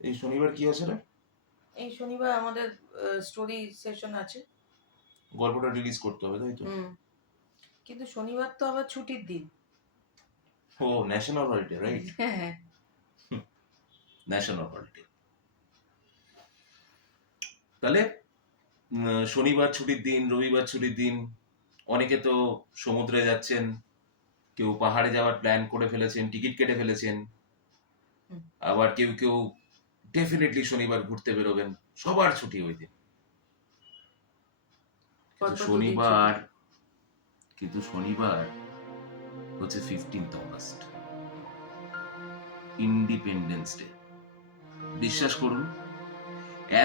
এই শনিবার কি আছে রে? এই শনিবার আমাদের স্টোরি সেশন আছে। গল্পটা রিলিজ করতে হবে, তাই তো? কিন্তু শনিবার তো আবার ছুটির দিন। ও, ন্যাশনাল হলিডে, রাইট? হ্যাঁ। National holiday. তাহলে শনিবার ছুটির দিন, রবিবার ছুটির দিন। অনেকে তো সমুদ্রে যাচ্ছেন, কেউ পাহাড়ে যাওয়ার প্ল্যান করে ফেলেছেন, টিকিট কেটে ফেলেছেন। হুম। আবার কেউ কেউ ডেফিনেটলি শনিবার ঘুরতে বেরোবেন। সবার ছুটি ওই দিন। কিন্তু পরপর দুদিন শনিবার ছুটি। কিন্তু শনিবার হচ্ছে 15th অগস্ট, ইন্ডিপেন্ডেন্স ডে। বিশ্বাস করুন,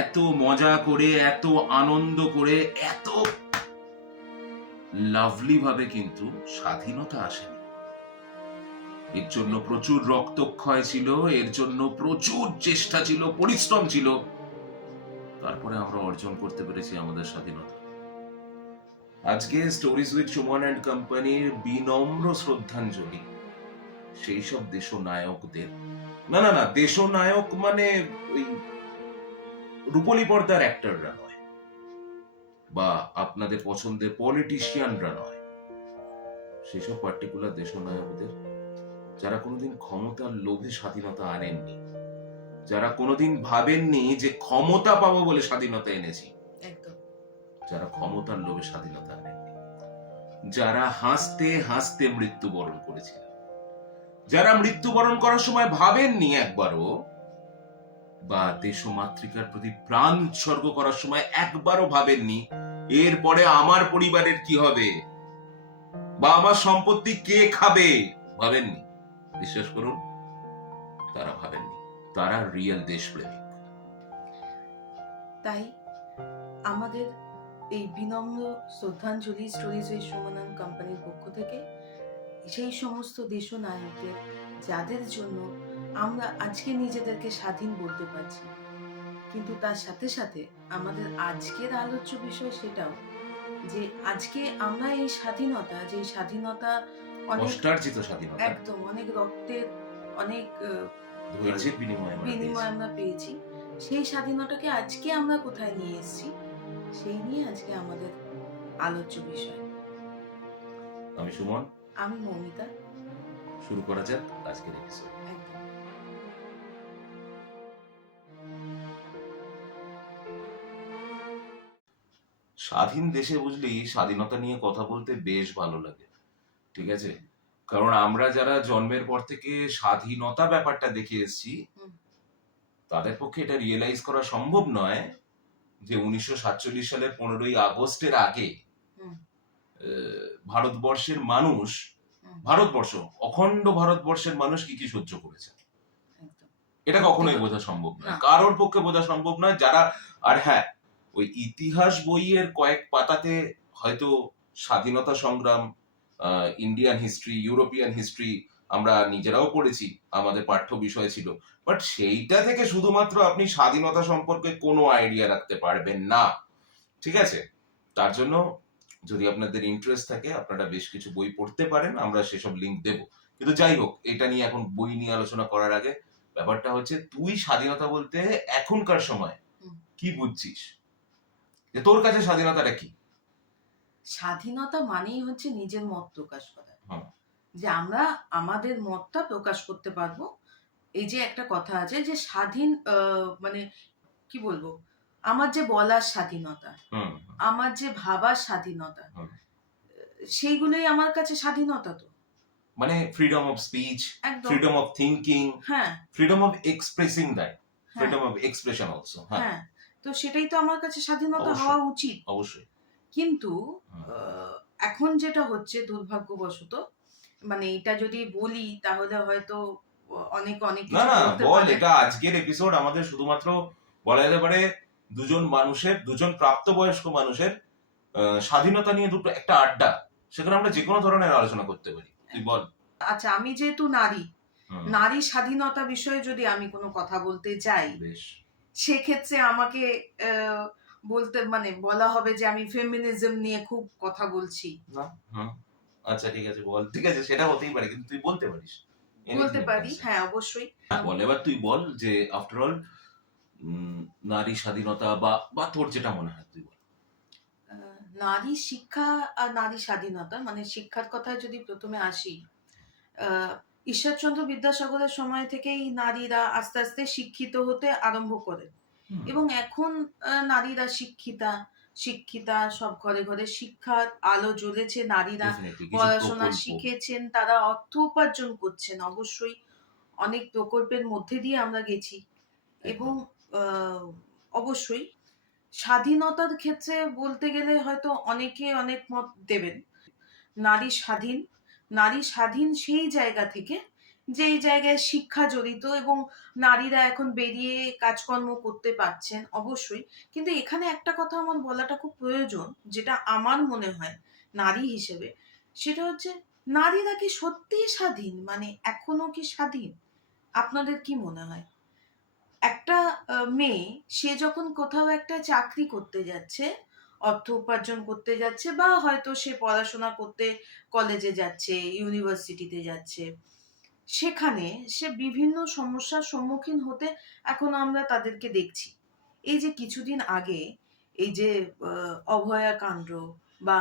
এত মজা করে, এত আনন্দ করে, এত লাভলি ভাবে কিন্তু স্বাধীনতা আসেনি। এর জন্য প্রচুর রক্তক্ষয় ছিল, এর জন্য প্রচুর চেষ্টা ছিল, পরিশ্রম ছিল। তারপরে আমরা অর্জন করতে পেরেছি আমাদের স্বাধীনতা। আজকে স্টোরিজ উইথ সুমন অ্যান্ড কোম্পানির বিনম্র শ্রদ্ধাঞ্জলি সেই সব দেশনায়কদের। না না না, দেশনায়ক মানে ওই রূপলী পর্দার অ্যাক্টররা নয়, বা আপনাদের পছন্দের পলিটিশিয়ানরা নয়। সেসব পার্টিকুলার দেশনায়কদের, যারা কোনোদিন ক্ষমতার লোভে স্বাধীনতা আনেননি, যারা কোনোদিন ভাবেননি যে ক্ষমতা পাবো বলে স্বাধীনতা এনেছি, একদম। যারা ক্ষমতার লোভে স্বাধীনতা আনেননি, যারা হাসতে হাসতে মৃত্যুবরণ করেছিলেন, যারা মৃত্যুবরণ করার সময় ভাবেননি একবারও, বা দেশমাতৃকার প্রতি প্রাণ উৎসর্গ করার সময় একবারও ভাবেননি এরপরে আমার পরিবারের কি হবে, বা আমার সম্পত্তি কে খাবে, ভাবেননি। বিশ্বাস করুন, তারা ভাবেননি। তারা রিয়েল দেশপ্রেমিক। তাই আমাদের এই বিনম্র শ্রদ্ধাঞ্জলি স্টোরিজ উইথ সুমন অ্যান্ড কোম্পানির পক্ষ থেকে সেই সমস্ত দেশনায়কদের, যাদের জন্য আমরা আজকে নিজেদেরকে স্বাধীন বলতে পারছি। কিন্তু তার সাথে সাথে আমাদের আজকের আলোচ্য বিষয় সেটাও যে আজকে আমরা এই স্বাধীনতা, যে স্বাধীনতা অনেক কষ্টার্জিত স্বাধীনতা, একদম অনেক রক্তের, অনেক ধৈর্যের বিনিময়ে আমরা পেয়েছি। আমরা পেয়েছি, সেই স্বাধীনতাকে আজকে আমরা কোথায় নিয়ে এসেছি, সেই নিয়ে আজকে আমাদের আলোচ্য বিষয়। আমি সুমন, আমি মৌমিতা। শুরু করা যাক আজকের এপিসোড। একদম। স্বাধীন দেশে বুঝলি স্বাধীনতা নিয়ে কথা বলতে বেশ ভালো লাগে, ঠিক আছে? কারণ আমরা যারা জন্মের পর থেকে স্বাধীনতা ব্যাপারটা দেখে এসেছি, তাদের পক্ষে এটা রিয়েলাইজ করা সম্ভব নয় যে 1947 সালের 15ই আগস্টের আগে ভারতবর্ষের মানুষ, ভারতবর্ষ, অখণ্ড ভারতবর্ষের মানুষ কি কি সহ্য করেছে। এটা কখনোই বোঝা সম্ভব নয়, কারোর পক্ষে বোঝা সম্ভব নয়। যারা, আর হ্যাঁ, ওই ইতিহাস বইয়ের কয়েক পাতাতে হয়তো স্বাধীনতা সংগ্রাম, ইন্ডিয়ান হিস্ট্রি, ইউরোপিয়ান হিস্ট্রি আমরা নিজেরাও পড়েছি, আমাদের পাঠ্য বিষয় ছিল। বাট সেইটা থেকে শুধুমাত্র আপনি স্বাধীনতা সম্পর্কে কোনো আইডিয়া রাখতে পারবেন না, ঠিক আছে? তার জন্য যদি আপনাদের ইন্টারেস্ট থাকে, আপনারা বেশ কিছু বই পড়তে পারেন, আমরা সেসব লিঙ্ক দেব। কিন্তু যাই হোক, এটা নিয়ে এখন বই নিয়ে আলোচনা করার আগে ব্যাপারটা হচ্ছে, তুই স্বাধীনতা বলতে এখনকার সময় কি বুঝছিস? যে তোর কাছে স্বাধীনতাটা কি? স্বাধীনতা মানেই হচ্ছে নিজের মত প্রকাশ করা, যে আমরা আমাদের মতটা প্রকাশ করতে পারবো। এই যে একটা কথা আছে যে স্বাধীন, মানে কি বলবো, আমার যে বলার স্বাধীনতা, আমার যে ভাবার স্বাধীনতা, সেইগুলোই আমার কাছে স্বাধীনতা। তো মানে freedom of speech, freedom of thinking, হ্যাঁ, freedom of expressing that, freedom of expression also. হ্যাঁ, তো সেটাই তো আমার কাছে স্বাধীনতা হওয়া উচিত। অবশ্যই। কিন্তু এখন যেটা হচ্ছে দুর্ভাগ্যবশত, মানে এটা যদি বলি তাহলে হয়তো অনেক অনেক না কিছু না, বলতে বল। পারে। এটা আজকের এপিসোড আমাদের শুধুমাত্র বলা যেতে পারে দুজন মানুষের, দুজন প্রাপ্তবয়স্ক মানুষের স্বাধীনতা নিয়ে দুটো একটা আড্ডা। সেখানে আমরা যে কোনো ধরনের আলোচনা করতে পারি। তুই বল। আচ্ছা, আমি যেহেতু নারী, নারী স্বাধীনতা বিষয়ে যদি আমি কোনো কথা বলতে যাই, সেক্ষেত্রে আমাকে বলতে মানে বলা হবে যে আমি ফেমিনিজম নিয়ে খুব কথা বলছি। না, আচ্ছা ঠিক আছে, বল। ঠিক আছে, সেটা হতেই পারে, কিন্তু তুই বলতে পারিস। বলতে পারি, হ্যাঁ অবশ্যই। বল, এবার তুই বল যে আফটার অল নারী স্বাধীনতা বা বা তোর যেটা মনে হয় তুই বল। নারী শিক্ষা আর নারী স্বাধীনতা, মানে শিক্ষার কথায় যদি প্রথমে আসি, আহ, ঈশ্বরচন্দ্র বিদ্যাসাগরের সময় থেকেই নারীরা আস্তে আস্তে শিক্ষিত হতে আরম্ভ করে হুম, এবং এখন নারীরা শিক্ষিতা শিক্ষিতা, সব ঘরে ঘরে শিক্ষার আলো জ্বলেছে, নারীরা ডেফিনেটলি কিছু পড়াশোনা প্রকল্প। শিখেছেন, তারা অর্থ উপার্জন করছেন। অবশ্যই অনেক প্রকল্পের মধ্যে দিয়ে আমরা গেছি এবং একদম। আহ, অবশ্যই স্বাধীনতার ক্ষেত্রে বলতে গেলে হয়তো অনেকে অনেক মত দেবেন। নারী স্বাধীন, নারী স্বাধীন সেই জায়গা থেকে যেই জায়গায় শিক্ষা জড়িত এবং নারীরা এখন বেরিয়ে কাজকর্ম করতে পারছেন, অবশ্যই। কিন্তু এখানে একটা কথা আমার বলাটা খুব প্রয়োজন, যেটা আমার মনে হয় নারী হিসেবে, সেটা হচ্ছে নারীরা কি সত্যিই স্বাধীন? মানে এখনো কি স্বাধীন? আপনাদের কি মনে হয়? একটা মেয়ে, সে যখন কোথাও একটা চাকরি করতে যাচ্ছে, অর্থ উপার্জন করতে যাচ্ছে, বা হয়তো সে পড়াশোনা করতে কলেজে যাচ্ছে, ইউনিভার্সিটিতে যাচ্ছে, সেখানে সে বিভিন্ন সমস্যার সম্মুখীন হতে এখন আমরা তাদেরকে দেখছি। এই যে কিছুদিন আগে এই যে অভয়া কাণ্ড, বা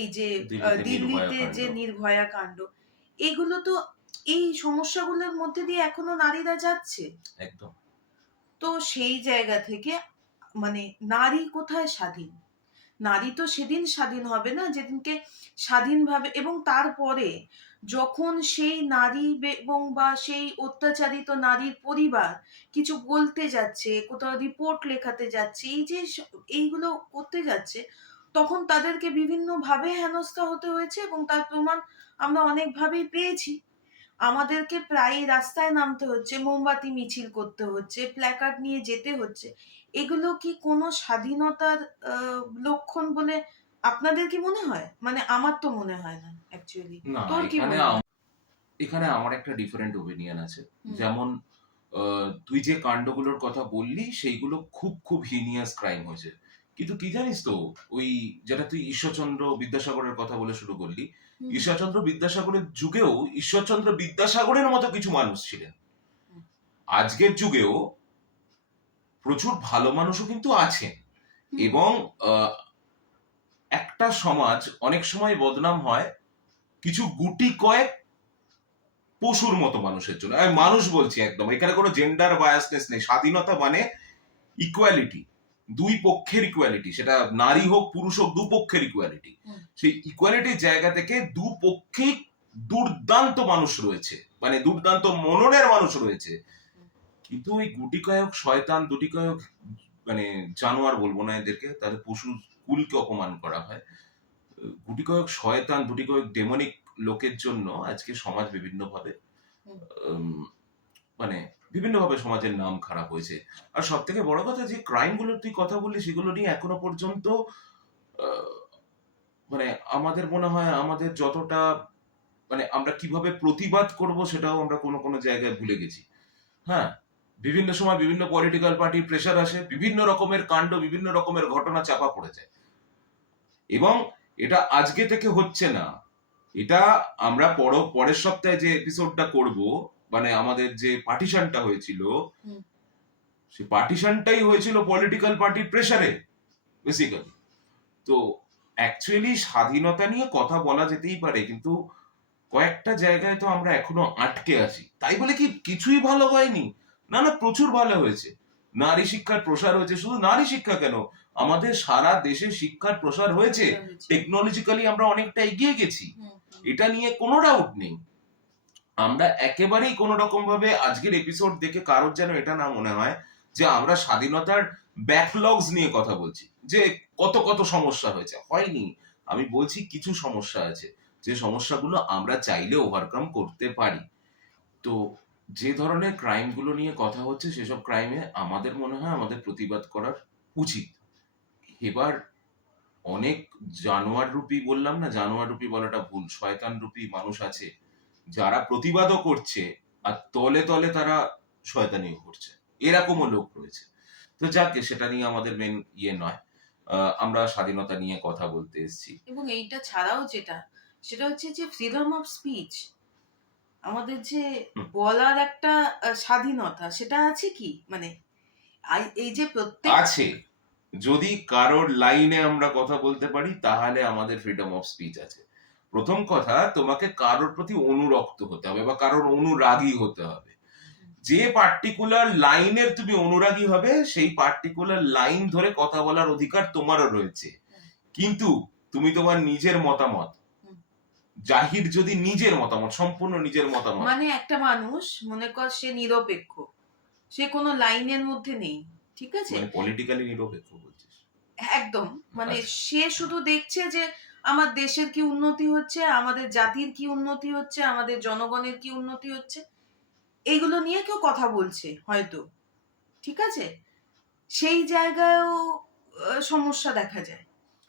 এই যে দিল্লিতে নির্ভয়া দিল্লিতে কাণ্ড। যে নির্ভয়া কাণ্ড, এগুলো তো, এই সমস্যাগুলোর মধ্যে দিয়ে এখনো নারীরা যাচ্ছে। একদম। তো সেই জায়গা থেকে, মানে নারী কোথায় স্বাধীন? নারী তো সেদিন স্বাধীন হবে না যেদিনকে স্বাধীনভাবে, এবং তারপরে যখন সেই নারী এবং বা সেই অত্যাচারিত নারীর পরিবার কিছু বলতে যাচ্ছে, কোথাও রিপোর্ট লেখাতে যাচ্ছে, এই যে এইগুলো করতে যাচ্ছে, তখন তাদেরকে বিভিন্ন ভাবে হেনস্থা হতে হয়েছে এবং তার প্রমাণ আমরা অনেকভাবেই পেয়েছি। আমাদেরকে প্রায়ই রাস্তায় নামতে হচ্ছে, মোমবাতি মিছিল করতে হচ্ছে, প্ল্যাকার্ড নিয়ে যেতে হচ্ছে। এগুলো কি কোনো স্বাধীনতার লক্ষণ বলে আপনাদের কি মনে হয়? মানে আমার তো মনে হয় না অ্যাকচুয়ালি। না, তোর কি এখানে মনে হয়? এখানে আমার একটা ডিফারেন্ট ওপিনিয়ন আছে। হুম, যেমন তুই যে কাণ্ডগুলোর কথা বললি সেইগুলো খুব খুব হিনিয়াস ক্রাইম হয়েছে, কিন্তু কি জানিস তো, ওই যেটা তুই ঈশ্বরচন্দ্র বিদ্যাসাগরের কথা বলে শুরু করলি, হুম, ঈশ্বরচন্দ্র বিদ্যাসাগরের যুগেও ঈশ্বরচন্দ্র বিদ্যাসাগরের মতো কিছু মানুষ ছিলেন। হুম, আজকের যুগেও প্রচুর ভালো মানুষও কিন্তু আছেন। হুম, এবং আহ, একটা সমাজ অনেক সময় বদনাম হয় কিছু গুটি কয়েক পশুর মতো মানুষের জন্য। আমি মানুষ বলছি, একদম এখানে কোনো জেন্ডার বায়াসনেস নেই। স্বাধীনতা মানে ইকুয়ালিটি, দুই পক্ষের ইকুয়ালিটি, সেটা নারী হোক পুরুষ হোক, দুপক্ষের ইকুয়ালিটি। হুম, সেই ইকুয়ালিটির জায়গা থেকে দুপক্ষেই দুর্দান্ত মানুষ রয়েছে, মানে দুর্দান্ত মননের মানুষ রয়েছে। হুম, কিন্তু ওই গুটি কয়েক শয়তান, দুটি কয়েক মানে জানোয়ার বলবো না এদেরকে, তাদের পশু কুলকে অপমান করা হয়। গুটি কয়েক শয়তান, দুটি কয়েক ডেমনিক লোকের জন্য আজকে সমাজ বিভিন্নভাবে হুম, উম, মানে বিভিন্নভাবে সমাজের নাম খারাপ হয়েছে। আর সব থেকে বড় কথা, যে ক্রাইম গুলোর তুই কথা বললি সেগুলো নিয়ে এখনো পর্যন্ত আহ, মানে আমাদের মনে হয় আমাদের যতটা মানে আমরা কিভাবে প্রতিবাদ করব সেটাও আমরা কোনো কোনো জায়গায় ভুলে গেছি। হ্যাঁ, বিভিন্ন সময় বিভিন্ন পলিটিক্যাল পার্টির প্রেশার আসে, বিভিন্ন রকমের কাণ্ড, বিভিন্ন রকমের ঘটনা চাপা পড়ে যায়। এবং এটা আজকে থেকে হচ্ছে না, এটা আমরা পরের সপ্তাহে যে এপিসোডটা করব, মানে আমাদের যে পার্টিশনটা হয়েছিল, হুম, সেই পার্টিশনটাই হয়েছিল পলিটিক্যাল পার্টির প্রেসারে বেসিক্যালি। তো অ্যাকচুয়ালি স্বাধীনতা নিয়ে কথা বলা যেতেই পারে, কিন্তু কয়েকটা জায়গায় তো আমরা এখনো আটকে আছি। তাই বলে কি কিছুই ভালো হয়নি? না না, প্রচুর ভালো হয়েছে। নারী শিক্ষার প্রসার হয়েছে, শুধু নারী শিক্ষা কেন, আমাদের সারা দেশে শিক্ষার প্রসার হয়েছে। আচ্ছা, হয়েছে। টেকনোলজিক্যালি আমরা অনেকটা এগিয়ে গেছি, হুম, হুম, এটা নিয়ে কোনো ডাউট নেই। আমরা একেবারেই কোনো রকম ভাবে আজকের এপিসোড দেখে কারোর যেন এটা না মনে হয় যে আমরা স্বাধীনতার ব্যাকলগস নিয়ে কথা বলছি, যে কত কত সমস্যা হয়েছে, হয়নি। আমি বলছি কিছু সমস্যা আছে, যে সমস্যাগুলো আমরা চাইলে ওভারকাম করতে পারি। তো যে ধরনের ক্রাইম গুলো নিয়ে কথা হচ্ছে, সেসব ক্রাইমে আমাদের মনে হয় আমাদের প্রতিবাদ করার উচিত। এবার অনেক জানোয়ার রূপী, বললাম না জানোয়ার রূপী বলাটা ভুল, শয়তান রূপী মানুষ আছে যারা প্রতিবাদও করছে আর তলে তলে তারা শয়তানিও করছে, এরকমও লোক রয়েছে। তো যাকে সেটা নিয়ে আমাদের মেন ইয়ে নয়, আমরা স্বাধীনতা নিয়ে কথা বলতে এসেছি। এবং এইটা ছাড়াও যেটা, সেটা হচ্ছে যে ফ্রিডম অফ স্পিচ, আমাদের যে হুম, বলার একটা স্বাধীনতা, সেটা আছে কি? মানে এই যে প্রত্যেক আছে, যদি কারোর লাইনে আমরা কথা বলতে পারি তাহলে আমাদের ফ্রিডম অফ স্পিচ আছে। প্রথম কথা, তোমাকে কারোর প্রতি অনুরক্ত হতে হবে বা কারোর অনুরাগী হতে হবে। যে পার্টিকুলার লাইনের তুমি অনুরাগী হবে সেই পার্টিকুলার লাইন ধরে কথা বলার অধিকার তোমারও রয়েছে, কিন্তু তুমি তোমার নিজের মতামত জাহির, যদি নিজের মতামত, সম্পূর্ণ নিজের মতামত, মানে একটা মানুষ মনে কর সে নিরপেক্ষ, সে কোনো লাইনের মধ্যে নেই, ঠিক আছে, মানে পলিটিক্যালি নিরপেক্ষ বলছিস? একদম, মানে আচ্ছা। সে শুধু দেখছে যে আমার দেশের কি উন্নতি হচ্ছে, আমাদের জাতির কি উন্নতি হচ্ছে, আমাদের জনগণের কি উন্নতি হচ্ছে, এইগুলো নিয়ে কেউ কথা বলছে হয়তো, ঠিক আছে, সেই জায়গায়ও সমস্যা দেখা যায়,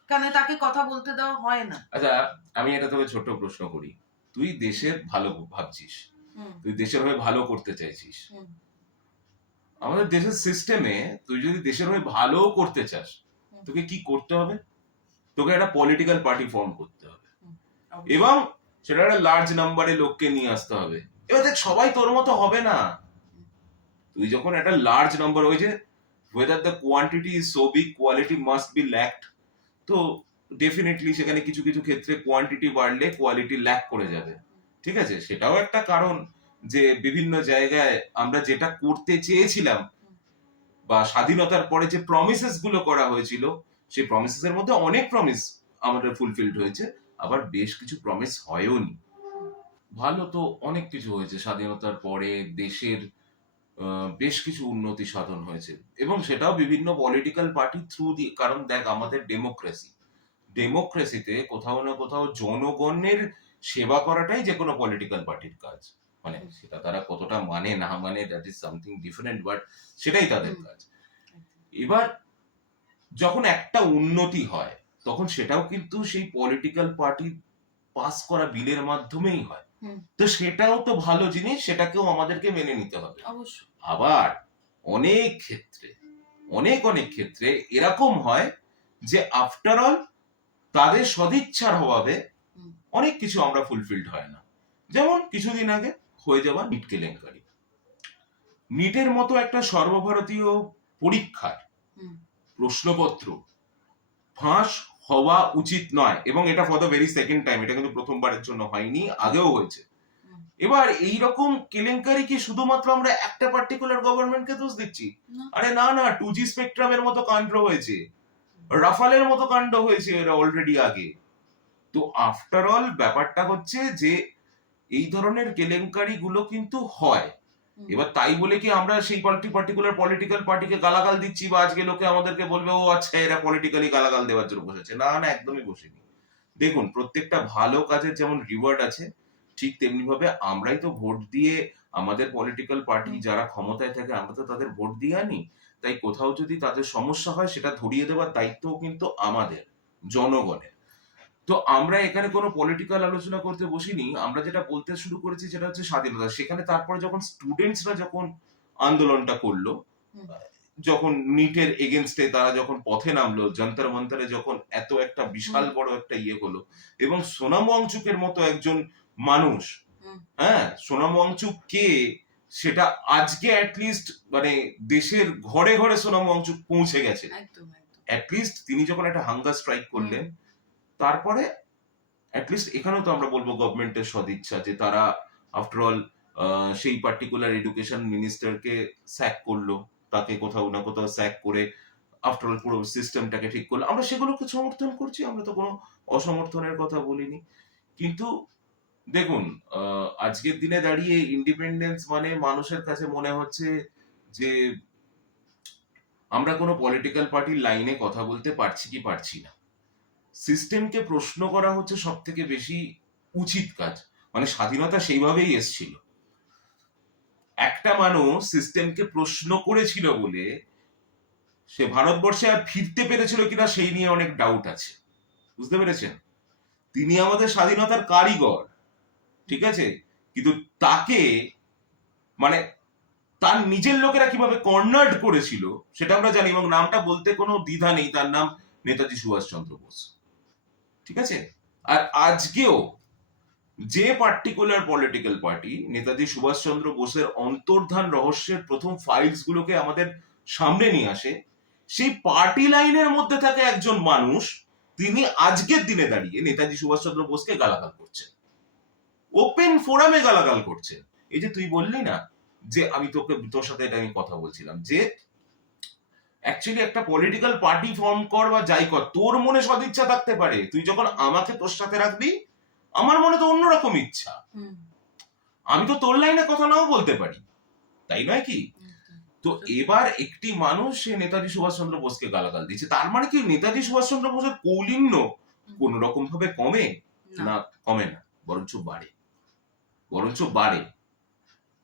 কারণ তাকে কথা বলতে দেওয়া হয় না। আচ্ছা, আমি এটা তোকে ছোট প্রশ্ন করি। তুই দেশের ভালো ভাবছিস, তুই দেশের হয়ে ভালো করতে চাইছিস। আমাদের দেশের সিস্টেমে তুই যদি দেশের হয়ে ভালো করতে চাস, তোকে কি করতে হবে? তোকে একটা পলিটিক্যাল পার্টি ফর্ম করতে হবে এবং সেটা একটা লার্জ নাম্বারে লোককে নিয়ে আসতে হবে। এবার দেখ, সবাই তোর মতো হবে না। তুই যখন একটা লার্জ নাম্বার, ওই যে whether the quantity is so big quality must be lacked, তো ডেফিনেটলি সেখানে কিছু কিছু ক্ষেত্রে কোয়ান্টিটি বাড়লে কোয়ালিটি ল্যাক করে যাবে, ঠিক আছে। সেটাও একটা কারণ যে বিভিন্ন জায়গায় আমরা যেটা করতে চেয়েছিলাম বা স্বাধীনতার পরে যে প্রমিসেস গুলো করা হয়েছিল, সেই প্রমিসেস এর মধ্যে অনেক প্রমিস আমাদের ফুলফিলড হয়েছে, আবার বেশ কিছু প্রমিস হয়ওনি। ভালো তো অনেক কিছু হয়েছে স্বাধীনতার পরে, দেশের বেশ কিছু উন্নতি সাধন হয়েছে এবং সেটাও বিভিন্ন পলিটিক্যাল পার্টি থ্রু দিয়ে। কারণ দেখ, আমাদের ডেমোক্রেসিতে কোথাও না কোথাও জনগণের সেবা করাটাই যে কোনো পলিটিক্যাল পার্টির কাজ। মানে সেটা তারা কতটা মানে না মানে, that is something different, but সেটাই তাদের কাজ। এবার যখন একটা উন্নতি হয় তখন সেটাও কিন্তু সেই পলিটিক্যাল পার্টি পাস করা বিলের মাধ্যমেই হয়। তো সেটাও তো ভালো জিনিস, সেটাকেও আমাদেরকে মেনে নিতে হবে। অবশ্যই। আবার অনেক ক্ষেত্রে, অনেক ক্ষেত্রে এরকম হয় যে আফটার অল তাদের সদিচ্ছার অভাবে অনেক কিছু আমরা ফুলফিলড হয় না। যেমন কিছুদিন আগে হয়ে যাওয়া নিট কেলেঙ্কারি। নিটের মতো একটা সর্বভারতীয় পরীক্ষার প্রশ্নপত্র ফাঁস হওয়া উচিত নয়, এবং এটা for the very second time, এটা কিন্তু প্রথমবারের জন্য হয়নি, আগেও হয়েছে। এবার এই রকম কেলেঙ্কারি কি শুধুমাত্র আমরা একটা পার্টিকুলার গভর্নমেন্টকে দোষ দিচ্ছি? আরে না না, 2G স্পেকট্রামের মতো কাণ্ড হয়েছে, রাফালের মতো কাণ্ড হয়েছে এরা অলরেডি আগে। তো আফটার অল ব্যাপারটা হচ্ছে যে এই ধরনের কেলেঙ্কারি গুলো কিন্তু হয়। এবার তাই বলে কি আমরা সেই পার্টিকুলার পলিটিক্যাল পার্টিকে গালাগাল দিচ্ছি বা আজকে লোকে আমাদেরকে বলবে ও আচ্ছা এরা পলিটিক্যালি গালাগাল দেওয়ার জন্য বসেছে? না না, একদমই বসেনি। দেখুন, প্রত্যেকটা ভালো কাজের যেমন রিওয়ার্ড আছে, ঠিক তেমনি ভাবে আমরাই তো ভোট দিয়ে আমাদের পলিটিক্যাল পার্টি যারা ক্ষমতায় থাকে আমরা তো তাদের ভোট দিয়ে আনি। তাই কোথাও যদি তাদের সমস্যা হয় সেটা ধরিয়ে দেওয়ার দায়িত্বও কিন্তু আমাদের, জনগণের। তো আমরা এখানে কোনো পলিটিক্যাল আলোচনা করতে বসিনি, আমরা যেটা বলতে শুরু করেছি সেটা হচ্ছে স্বাধীনতা। সেখানে তারপরে যখন স্টুডেন্টসরা যখন আন্দোলনটা করলো, যখন নিটের এগেনস্টে তারা যখন পথে নামলো, যন্তর মন্তরে যখন এত একটা বিশাল বড় একটা ইয়ে হলো, এবং সোনাম ওয়াংচুকের মতো একজন মানুষ, হ্যাঁ, সোনাম ওয়াংচুক কে সেটা আজকে অ্যাটলিস্ট মানে দেশের ঘরে ঘরে সোনাম ওয়াংচুক পৌঁছে গেছে। অ্যাটলিস্ট তিনি যখন একটা হাঙ্গার স্ট্রাইক করলেন, তারপরে অ্যাটলিস্ট এখানেও তো আমরা বলবো গভর্নমেন্টের সদিচ্ছা, যে তারা আফটার অল সেই পার্টিকুলার এডুকেশন মিনিস্টারকে স্যাক করলো, তাকে কোথাও না কোথাও স্যাক করে আফটার অল পুরো সিস্টেমটাকে ঠিক করলো। আমরা সেগুলোকে সমর্থন করছি, আমরা তো কোনো অসমর্থনের কথা বলিনি। কিন্তু দেখুন, আজকের দিনে দাঁড়িয়ে ইন্ডিপেন্ডেন্স মানে মানুষের কাছে মনে হচ্ছে যে আমরা কোনো পলিটিক্যাল পার্টির লাইনে কথা বলতে পারছি কি পারছি না। সিস্টেমকে প্রশ্ন করা হচ্ছে সব থেকে বেশি উচিত কাজ। মানে স্বাধীনতা সেইভাবেই এসছিল, একটা মানুষ সিস্টেমকে প্রশ্ন করেছিল বলে সে ভারতবর্ষে আর ফিরতে পেরেছিল কিনা সেই নিয়ে অনেক ডাউট আছে, বুঝতে পেরেছেন? তিনি আমাদের স্বাধীনতার কারিগর, ঠিক আছে, কিন্তু তাকে মানে তার নিজের লোকেরা কিভাবে কর্নার্ড করেছিল সেটা আমরা জানি, এবং নামটা বলতে কোনো দ্বিধা নেই, তার নাম নেতাজি সুভাষচন্দ্র বোস, ঠিক আছে। আর আজকেও যে particular political party Netaji Subhas Chandra বোসের অন্তর্ধান রহস্যের প্রথম ফাইলস গুলোকে আমাদের সামনে নিয়ে আসে, সেই পার্টি লাইনের মধ্যে থাকে একজন মানুষ, তিনি আজকের দিনে দাঁড়িয়ে নেতাজি সুভাষচন্দ্র বোসকে গালাগাল করছেন, ওপেন ফোরামে গালাগাল করছেন। এই যে তুই বললি না যে আমি তোর সাথে এটা আমি কথা বলছিলাম যে অ্যাকচুয়ালি একটা পলিটিক্যাল পার্টি ফর্ম কর বা যাই কর, তোর মনে সদিচ্ছা থাকতে পারে, তুই যখন আমাকে তোর সাথে রাখবি আমার মনে তো অন্যরকম ইচ্ছা, আমি তো তোর লাইনে কথা নাও বলতে পারি, তাই নয় কি? তো এবার একটি মানুষ সে নেতাজি সুভাষচন্দ্র বোসকে গালাগাল দিচ্ছে, তার মানে কি নেতাজি সুভাষচন্দ্র বোসের কৌলিন্য কোন রকম ভাবে কমে? না, কমে না, বরঞ্চ বাড়ে।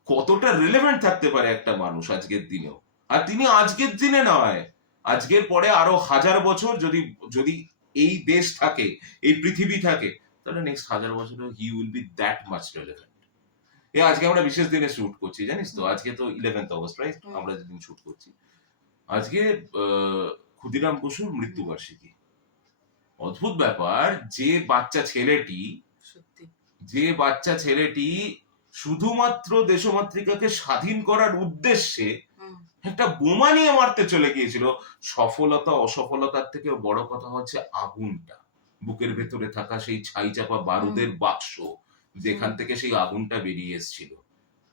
কতটা রিলেভেন্ট থাকতে পারে একটা মানুষ আজকের দিনেও, আর তিনি আজকের দিনে নয়, আজকের পরে আরো 1000 বছর যদি যদি এই দেশ থাকে, এই পৃথিবী থাকে, তাহলে নেক্সট 1000 বছরে he will be that much relevant. আজকে আমরা বিশেষ দিনে শুট করছি, জানিস তো, আজকে তো 11th অগস্ট, রাইট? আমরা যেদিন শুট করছি আজকে ক্ষুদিরাম বসুর মৃত্যুবার্ষিকী। অদ্ভুত ব্যাপার, যে বাচ্চা ছেলেটি শুধুমাত্র দেশমাতৃকাকে স্বাধীন করার উদ্দেশ্যে একটা বোমা নিয়ে মারতে চলে গিয়েছিল, সফলতা অসফলতার থেকে বড় কথা হচ্ছে আগুনটা, বুকের ভেতরে থাকা সেই ছাই চাপা বারুদের বাক্স, যেখান থেকে সেই আগুনটা বেরিয়ে এসেছিল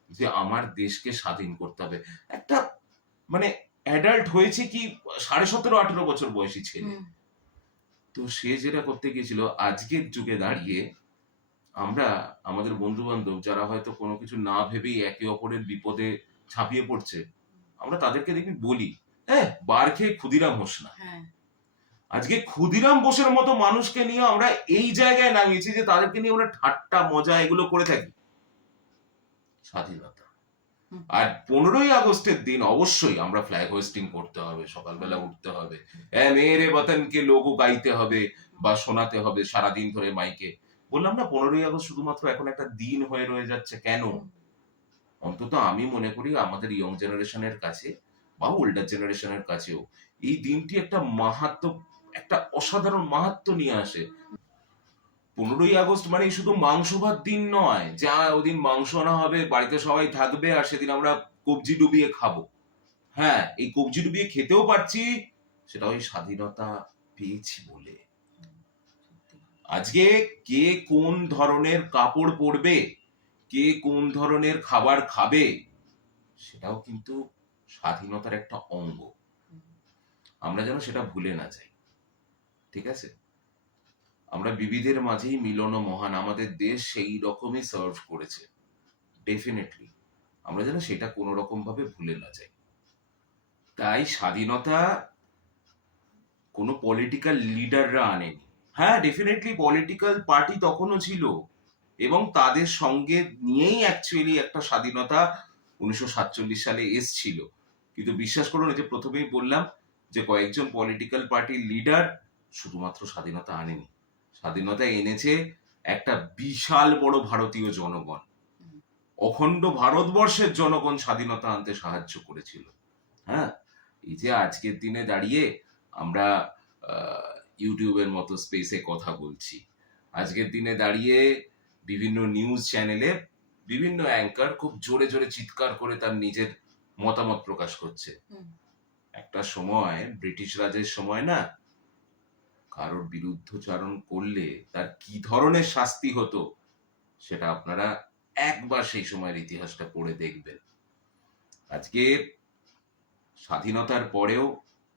যে আমার দেশকে স্বাধীন করতে হবে। একটা মানে অ্যাডাল্ট হয়েছে কি 17.5-18 বছর বয়সী ছেলে, তো সে যেটা করতে গিয়েছিল, আজকের যুগে দাঁড়িয়ে আমরা আমাদের বন্ধু বান্ধব যারা হয়তো কোনো কিছু না ভেবেই একে অপরের বিপদে ঝাঁপিয়ে পড়ছে, আমরা তাদেরকে দেখি বলি, হ্যাঁ বার খেয়ে ক্ষুদিরাম হোস না। আজকে ক্ষুদিরাম বোসের মতো মানুষকে নিয়ে আমরা এই জায়গায় নামিয়েছি যে তাদেরকে নিয়ে আমরা ঠাট্টা মজা এগুলো করে থাকি। স্বাধীনতা আর 15ই আগস্টের দিন অবশ্যই আমরা ফ্ল্যাগ হোয়েস্টিং করতে হবে, সকালবেলা উঠতে হবে, মেরে বতনকে লোগো গাইতে হবে বা শোনাতে হবে সারাদিন ধরে মাইকে। বললাম না 15ই আগস্ট শুধুমাত্র এখন একটা দিন হয়ে রয়ে যাচ্ছে কেন? অন্তত আমি মনে করি আমাদের ইয়ং জেনারেশনের কাছে বা ওল্ডার জেনারেশনের কাছেও এই দিনটি একটা মাহাত্ম্য, একটা অসাধারণ মাহাত্ম্য নিয়ে আসে। 15ই আগস্ট মানে শুধু মাংস ভাত দিন নয়, যা ওদিন মাংস আনা হবে, বাড়িতে সবাই থাকবে আর সেদিন আমরা কবজি ডুবিয়ে খাবো। হ্যাঁ, এই কবজি ডুবিয়ে খেতেও পারছি, সেটা ওই স্বাধীনতা পেয়েছি বলে। আজকে কে কোন ধরনের কাপড় পরবে, কে কোন ধরনের খাবার খাবে, সেটাও কিন্তু স্বাধীনতার একটা অঙ্গ। আমরা যেন সেটা ভুলে না যাই, ঠিক আছে? আমরা বিবিধের মাঝেই মিলন মহান, আমাদের দেশ সেই রকমই সার্ভ করেছে, ডেফিনেটলি আমরা যেন সেটা কোনো রকম ভাবে ভুলে না যাই। তাই স্বাধীনতা কোনো পলিটিক্যাল লিডাররা আনেনি। হ্যাঁ, ডেফিনেটলি পলিটিক্যাল পার্টি তখনও ছিল এবং তাদের সঙ্গে নিয়েই অ্যাকচুয়ালি একটা স্বাধীনতা 1947 সালে এসছিল। কিন্তু বিশ্বাস করুন, যে প্রথমেই বললাম যে কয়েকজন পলিটিক্যাল পার্টির লিডার শুধুমাত্র স্বাধীনতা আনেনি, স্বাধীনতা এনেছে একটা বিশাল বড় ভারতীয় জনগণ, অখণ্ড ভারতবর্ষের জনগণ স্বাধীনতা আনতে সাহায্য করেছিল। হ্যাঁ, এই যে আজকের দিনে দাঁড়িয়ে আমরা ইউটিউবের মতো স্পেসে কথা বলছি, আজকের দিনে দাঁড়িয়ে বিভিন্ন নিউজ চ্যানেলে বিভিন্ন অ্যাঙ্কার খুব জোরে জোরে চিৎকার করে তার নিজের মতামত প্রকাশ করছে। একটা সময় ব্রিটিশ রাজের সময় না, কারোর বিরুদ্ধচারণ করলে তার কি ধরনের শাস্তি হতো সেটা আপনারা একবার সেই সময়ের ইতিহাসটা পড়ে দেখবেন। আজকে স্বাধীনতার পরেও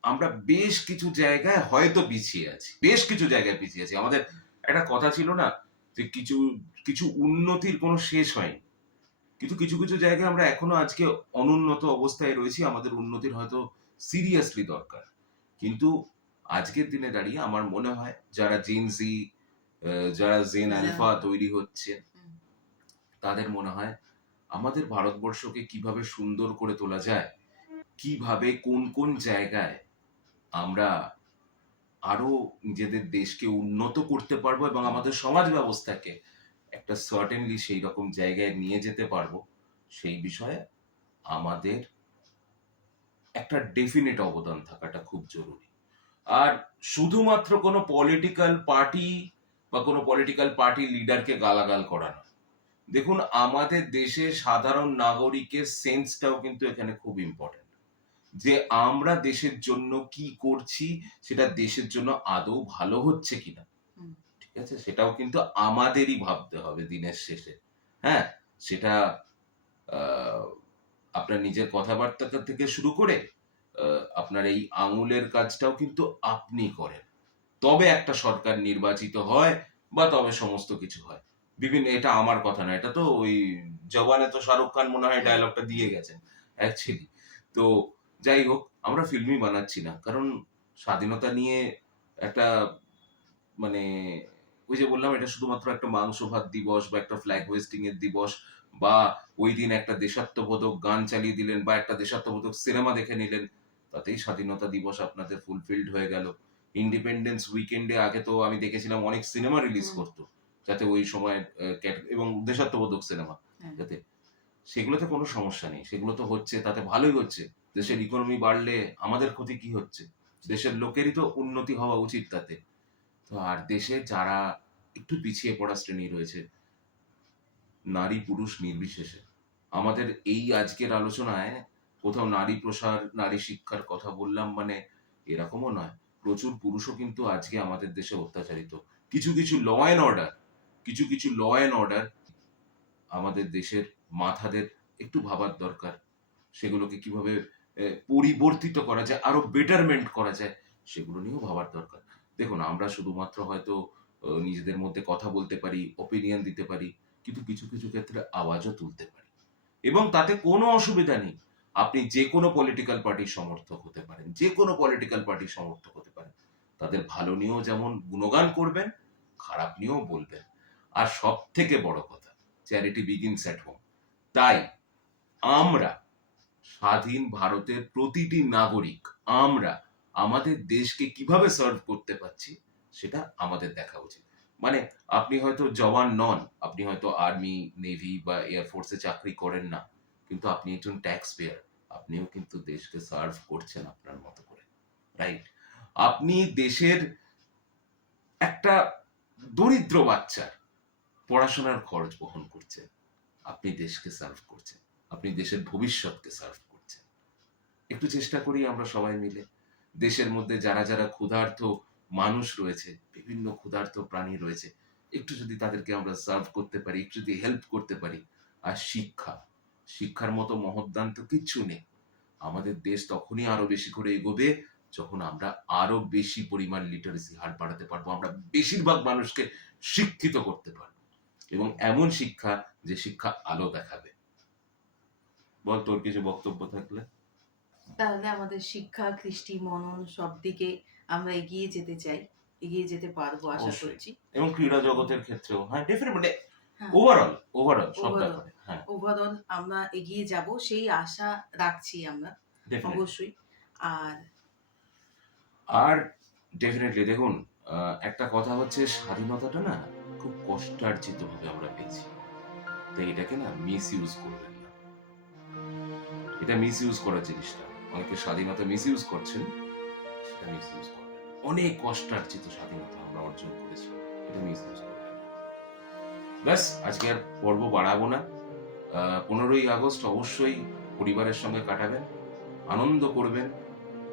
আমরা বেশ কিছু জায়গায় হয়তো পিছিয়ে আছি, আমাদের একটা কথা ছিল না যে কিছু কিছু উন্নতির কোনো শেষ হয়নি, কিন্তু কিছু কিছু জায়গায় আমরা এখনো আজকে অনুন্নত অবস্থায় রয়েছি, আমাদের উন্নতির হয়তো সিরিয়াসলি দরকার। কিন্তু আজকের দিনে দাঁড়িয়ে আমার মনে হয় যারা জেনজি, যারা জেন আলফা তৈরি হচ্ছে, তাদের মনে হয় আমাদের ভারতবর্ষকে কিভাবে সুন্দর করে তোলা যায়, কিভাবে কোন কোন জায়গায় আমরা আরো নিজেদের দেশকে উন্নত করতে পারবো এবং আমাদের সমাজ ব্যবস্থাকে একটা সার্টেনলি সেই রকম জায়গায় নিয়ে যেতে পারবো, সেই বিষয়ে আমাদের একটা ডেফিনেট অবদান থাকাটা খুব জরুরি। আর শুধুমাত্র কোনো পলিটিক্যাল পার্টি বা কোনো পলিটিক্যাল পার্টি লিডারকে গালাগাল করা না। দেখুন, আমাদের দেশে সাধারণ নাগরিকের সেন্সটাও কিন্তু এখানে খুব ইম্পর্টেন্ট। যে আমরা দেশের জন্য কি করছি সেটা দেশের জন্য আদৌ ভালো হচ্ছে কিনা। হুম। ঠিক আছে, সেটাও কিন্তু আমাদেরই ভাবতে হবে দিনের শেষে। হ্যাঁ, সেটা আহ, আপনার নিজের কথাবার্তা থেকে শুরু করে আপনার এই আঙুলের কাজটাও কিন্তু আপনি করেন, তবে একটা সরকার নির্বাচিত হয় বা তবে সমস্ত কিছু হয়। বিভিন্ন, এটা আমার কথা না, এটা তো ওই জওয়ানে তো শাহরুখ খান মনে হয় ডায়লগটা দিয়ে গেছেন অ্যাকচুয়ালি। তো যাই হোক, আমরা ফিল্মই বানাচ্ছি না, কারণ স্বাধীনতা নিয়ে একটা মানে ওই যে বললাম, এটা শুধুমাত্র একটা মাংস ভাত দিবস বা একটা ফ্ল্যাগ হোয়েস্টিং এর দিবস, বা ওই দিন একটা দেশাত্মবোধক গান চালিয়ে দিলেন বা একটা দেশাত্মবোধক সিনেমা দেখে নিলেন, তাতেই স্বাধীনতা দিবস আপনাদের ফুলফিলড হয়ে গেল। ইন্ডিপেন্ডেন্স উইকেন্ডে আগে তো আমি দেখেছিলাম অনেক সিনেমা রিলিজ করতো, যাতে ওই সময় এবং দেশাত্মবোধক সিনেমা, হ্যাঁ। যাতে সেগুলোতে কোনো সমস্যা নেই, সেগুলো তো হচ্ছে, তাতে ভালোই হচ্ছে। দেশের ইকোনমি বাড়লে আমাদের ক্ষতি কি হচ্ছে? দেশের লোকেরই তো উন্নতি হওয়া উচিত তাতে। তো আর দেশে যারা একটু পিছিয়ে পড়া শ্রেণী রয়েছে, নারী পুরুষ নির্বিশেষে, আমাদের এই আজকের আলোচনায় কোথাও নারী প্রসার নারী শিক্ষার কথা বললাম মানে এরকমও নয়, প্রচুর পুরুষও কিন্তু আজকে আমাদের দেশে অত্যাচারিত। কিছু কিছু ল অ্যান্ড অর্ডার, কিছু কিছু ল অ্যান্ড অর্ডার আমাদের দেশের মাথাদের একটু ভাবার দরকার। সেগুলোকে কিভাবে পরিবর্তিত করা যায়, আরো বেটারমেন্ট করা যায়, সেগুলো নিয়েও ভাবার দরকার। দেখুন, আমরা শুধুমাত্র হয়তো নিজেদের মধ্যে কথা বলতে পারি, ওপিনিয়ন দিতে পারি, কিন্তু কিছু কিছু ক্ষেত্রে আওয়াজও তুলতে পারি, এবং তাতে কোনো অসুবিধা নেই। আপনি যে কোনো পলিটিক্যাল পার্টির সমর্থক হতে পারেন, যে কোনো পলিটিক্যাল পার্টির সমর্থক হতে পারেন, তাদের ভালো নিয়েও যেমন গুণগান করবেন, খারাপ নিয়েও বলবেন। আর সব থেকে বড় কথা, চ্যারিটি বিগিনস অ্যাট হোম। তাই আমরা স্বাধীন ভারতের প্রতিটি নাগরিক, আমরা আমাদের দেশকে কিভাবে সার্ভ করতে পারছি সেটা আমাদের দেখা উচিত। মানে আপনি হয়তো জওয়ান নন, আপনি হয়তো আর্মি নেভি বা এয়ারফোর্সে চাকরি করেন না, কিন্তু আপনি একজন ট্যাক্স পেয়ার, আপনিও কিন্তু দেশকে সার্ভ করছেন আপনার মতো করে, রাইট? আপনি দেশের একটা দরিদ্র বাচ্চার পড়াশোনার খরচ বহন করছেন, আপনি দেশকে সার্ভ করছেন, আপনি দেশের ভবিষ্যৎকে সার্ভ করছেন। একটু চেষ্টা করি আমরা সবাই মিলে, দেশের মধ্যে যারা যারা ক্ষুধার্ত মানুষ রয়েছে, বিভিন্ন ক্ষুধার্ত প্রাণী রয়েছে, একটু যদি তাদেরকে আমরা সার্ভ করতে পারি, একটু যদি হেল্প করতে পারি। আর শিক্ষা, শিক্ষার মতো মহৎদান তো কিচ্ছু নেই। আমাদের দেশ তখনই আরো বেশি করে এগোবে যখন আমরা আরো বেশি পরিমাণ লিটারেসি হার বাড়াতে পারবো, আমরা বেশিরভাগ মানুষকে শিক্ষিত করতে পারবো, এবং এমন শিক্ষা যে শিক্ষা আলো দেখাবে। বল, তোর কিছু বক্তব্য থাকলে। তাহলে আমাদের শিক্ষা, কৃষ্টি, মনন সব দিকে আমরা এগিয়ে যেতে চাই, এগিয়ে যেতে পারবো আশা অবশ্যই। করছি। এবং ক্রীড়া জগতের ক্ষেত্রেও, হ্যাঁ, ডেফিনেট, মানে হ্যাঁ, ওভারঅল সব Overall, ব্যাপারে, হ্যাঁ, ওভারঅল আমরা এগিয়ে যাব সেই আশা রাখছি আমরা, ডেফিনেট। অবশ্যই। আর আর ডেফিনেটলি দেখুন, একটা কথা হচ্ছে, স্বাধীনতাটা না খুব কষ্টার্জিত ভাবে আমরা পেয়েছি, তাই এটাকে না মিস ইউজ করবেন না। এটা মিস ইউজ করার জিনিসটা, অনেকে স্বাধীনতা মিস ইউজ করছেন, সেটা মিস ইউজ করবেন না। অনেক কষ্টার্জিত স্বাধীনতা আমরা অর্জন করেছি, এটা মিস ইউজ করবেন না। ব্যাস, আজকে আর পর্ব বাড়াবো না। 15ই আগস্ট অবশ্যই পরিবারের সঙ্গে কাটাবেন, আনন্দ করবেন,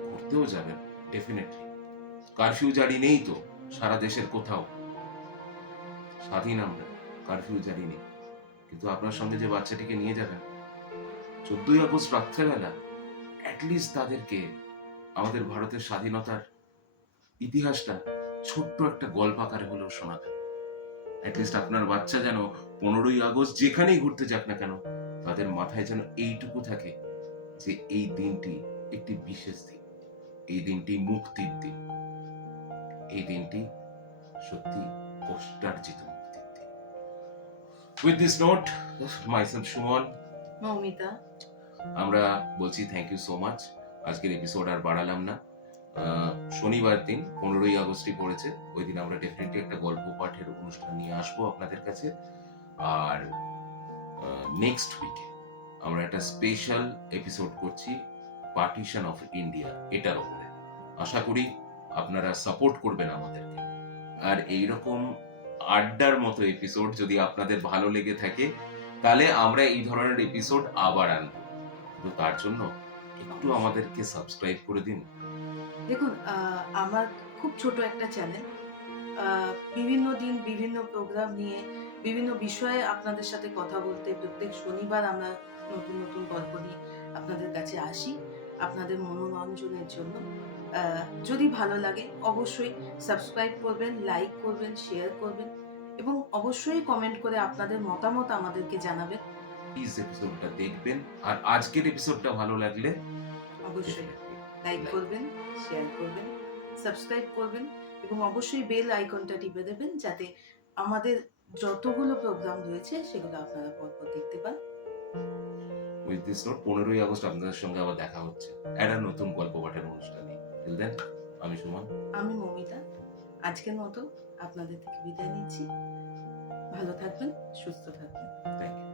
ঘুরতেও যাবেন ডেফিনেটলি। কারফিউ জারি নেই তো সারা দেশের কোথাও, স্বাধীন আমরা, কারফিউ জারি নেই। কিন্তু আপনার সঙ্গে যে বাচ্চাটিকে নিয়ে যাবেন 14ই আগস্ট রাত্রেবেলা, অ্যাটলিস্ট তাদেরকে আমাদের ভারতের স্বাধীনতার ইতিহাসটা ছোট্ট একটা গল্প আকারে হলেও শোনাবেন। অ্যাটলিস্ট আপনার বাচ্চা যেন 15ই আগস্ট যেখানেই ঘুরতে যাক না কেন, তাদের মাথায় যেন এইটুকু থাকে যে এই দিনটি একটি বিশেষ দিন, এই দিনটি মুক্তির দিন, এই দিনটি সত্যি কষ্টার্জিত মুক্তির দিন। With this note, myself Suman, Moumita, আমরা বলছি থ্যাংক ইউ সো মাচ। আজকের এপিসোড আর বাড়ালাম না। শনিবার দিন 15ই আগস্টই পড়েছে, ওই দিন আমরা ডেফিনেটলি একটা গল্প পাঠের অনুষ্ঠান নিয়ে আসবো আপনাদের কাছে। আর নেক্সট উইকে আমরা একটা স্পেশাল এপিসোড করছি পার্টিশন অফ ইন্ডিয়া, এটার উপরে। আশা করি আপনারা সাপোর্ট করবেন আমাদেরকে। আর এইরকম আড্ডার মতো এপিসোড যদি আপনাদের ভালো লেগে থাকে, তাহলে আমরা এই ধরনের এপিসোড আবার আনবো, কিন্তু তার জন্য একটু একটু আমাদেরকে সাবস্ক্রাইব করে দিন। দেখুন, আমার খুব ছোট একটা চ্যানেল। বিভিন্ন দিন বিভিন্ন প্রোগ্রাম নিয়ে বিভিন্ন বিষয়ে আপনাদের সাথে কথা বলতে প্রত্যেক শনিবার আমরা নতুন নতুন গল্প নিয়ে আপনাদের কাছে আসি আপনাদের মনোরঞ্জনের জন্য। যদি ভালো লাগে অবশ্যই সাবস্ক্রাইব করবেন, লাইক করবেন, শেয়ার করবেন এবং অবশ্যই কমেন্ট করে আপনাদের মতামত আমাদেরকে জানাবেন। প্লিজ এপিসোডটা দেখবেন, আর আজকের এপিসোডটা ভালো লাগলে অবশ্যই লাইক করবেন, শেয়ার করবেন, সাবস্ক্রাইব করবেন এবং অবশ্যই বেল আইকনটা টিপে দেবেন যাতে আমাদের যতগুলো প্রোগ্রাম রয়েছে সেগুলো আপনারা পরপর দেখতে পান। উইথ দিস নোট 15ই আগস্ট আপনাদের সঙ্গে আবার দেখা হচ্ছে একটা নতুন গল্প পাঠের অনুষ্ঠানে। টিল দেন, আমি সুমন। আমি মমিতা। আজকের মতো আপনাদের থেকে বিদায় নিচ্ছি। ভালো থাকবেন, সুস্থ থাকবেন। Thank you.